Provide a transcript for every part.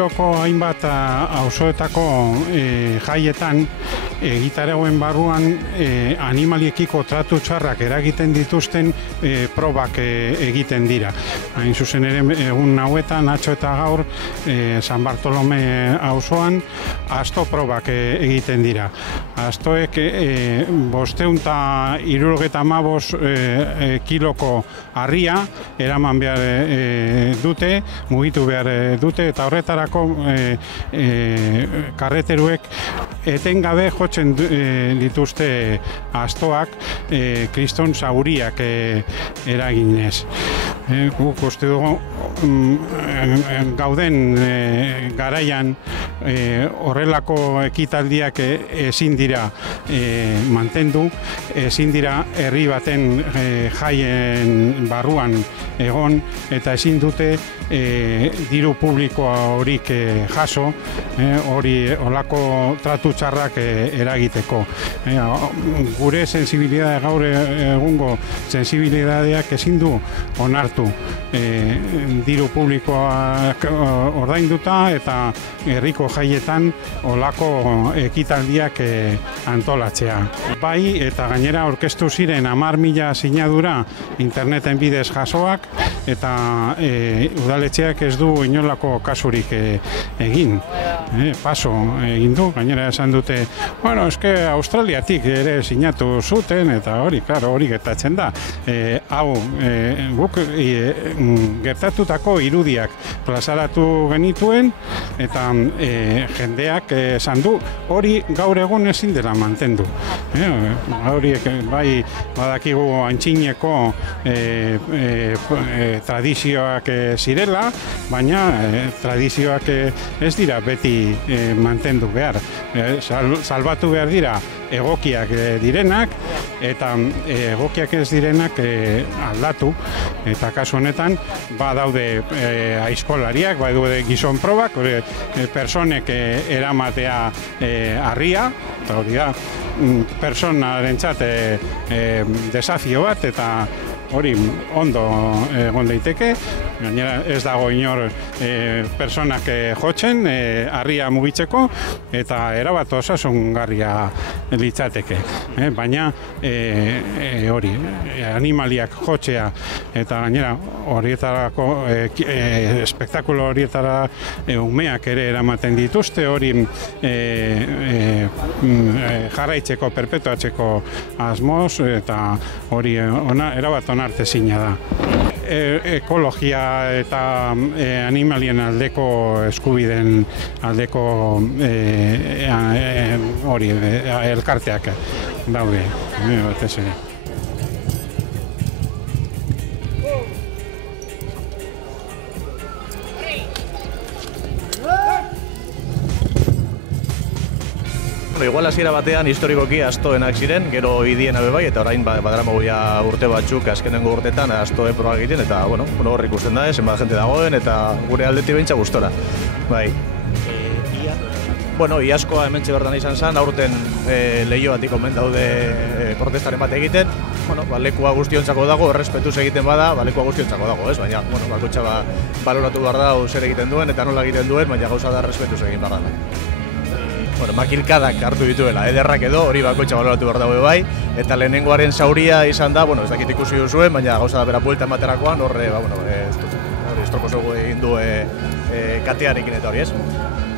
Leioako hainbat auzoetako jaietan egitarauen barruan animaliekiko tratu txarrak eragiten dituzten probak egiten dira. Hain zuzen ere egun hauetan, atzo eta gaur, San Bartolome auzoan asto probak egiten dira. Astoek 575 kiloko harria eraman behar dute, mugitu behar dute, eta horretarako karreteruek etengabe jotzen dituzte astoak kriston zauriak eraginez. Guk uste dugu gauden garaian horrelako ekitaldiak ezin dira mantendu, ezin dira herri baten jaien barruan egon, eta ezin dute diru publikoa horik jaso, hori olako tratu txarrak eragiteko. Gure sensibilidade, gaur egungo sensibilidadeak ezin du onartu diru publikoak ordainduta eta herriko jaietan olako ekitaldiak antolatzea. Bai, eta gainera aurkeztu ziren 10.000 sinadura interneten bidez jasoak, eta udaletxeak ez du inolako kasurik egin. Paso egin du, gainera esan dute, bueno, eske Australiatik ere sinatu zuten, eta hori, klaro, hori gertatzen da. Hau, guk gertatutako irudiak plazaratu genituen, eta jendeak esan du, hori gaur egun ezin dela mantendu. Horiek bai badakigu antxineko tradizioak zirela, baina tradizioak ez dira beti mantendu behar. Salbatu behar dira egokiak direnak, eta egokiak ez direnak aldatu, eta kasu honetan badaude aizkolariak, badaude gizon probak, personek eramatea harria, eta hori da personarentzat desafio bat, eta hori ondo egon daiteke, gainera ez dago inor personak jotzen harria mugitzeko, eta erabat osasungarria litzateke. Baina hori, animaliak jotzea, eta gainera horietarako, espektakulo horietara umeak ere eramaten dituzte, hori jarraitzeko, perpetuatzeko asmoz, eta hori erabat onartezina da. Ekologia eta animalien aldeko eskubideen aldeko hori elkarteak daude, batez ere. Igual hasiera batean historikoki astoenak ziren, gero idiena bai, eta orain badaramagu ja urte batzuk azkenengo urtetan astoe proba egiten, eta hor ikusten da, zenbat jente dagoen, eta gure aldetik behintzat gustora. Bai. Iazkoa hementxe bertan izan zen, aurten Leioatik omen daude protestaren bat egiten, lekua guztiontzako dago, errespetuz egiten bada, lekua guztiontzako dago, ez? Baina, bakoitza baloratu behar da, zer egiten duen, eta nola egiten duen, baina gauza da errespetuz egin behar da. Makilkadak hartu dituela, ederrak edo, hori bakoitza baloratu behar dago bai, eta lehenengoaren zauria izan da, ez dakit ikusi duzuen, baina gauza da bera buelta ematerakoan, horre, estrokozogu egin du katearekin eta hori, ez?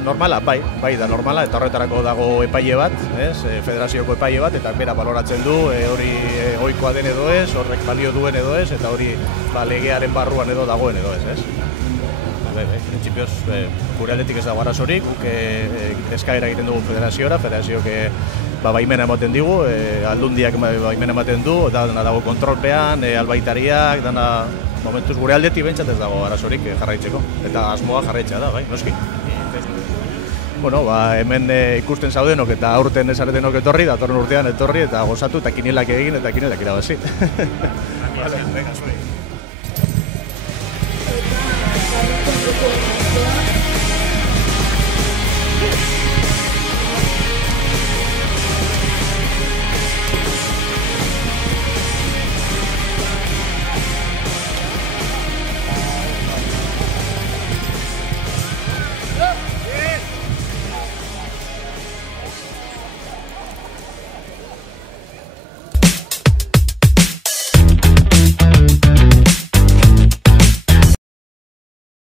Normala, bai da normala, eta horretarako dago epaile bat, federazioko epaile bat, eta bera baloratzen du, hori ohikoa den edo ez, horrek balio duen edo ez, eta hori legearen barruan edo dagoen edo ez, ez? Printzipioz, gure aldetik ez dago arazorik, guk eskaera egiten dugu federazioak baimena ematen digu, aldundiak baimena ematen du, dana dago kontrolpean, albaitariak, dana momentuz gure aldetik bentsat ez dago arazorik jarraitzeko, eta asmoa jarraitzea da, bai, noski. Hemen ikusten zaudenok eta aurten esaretenok etorri, datorren urtean etorri, eta gozatu, eta kinelak egin, eta kinelak irabazi. Venga, zuei.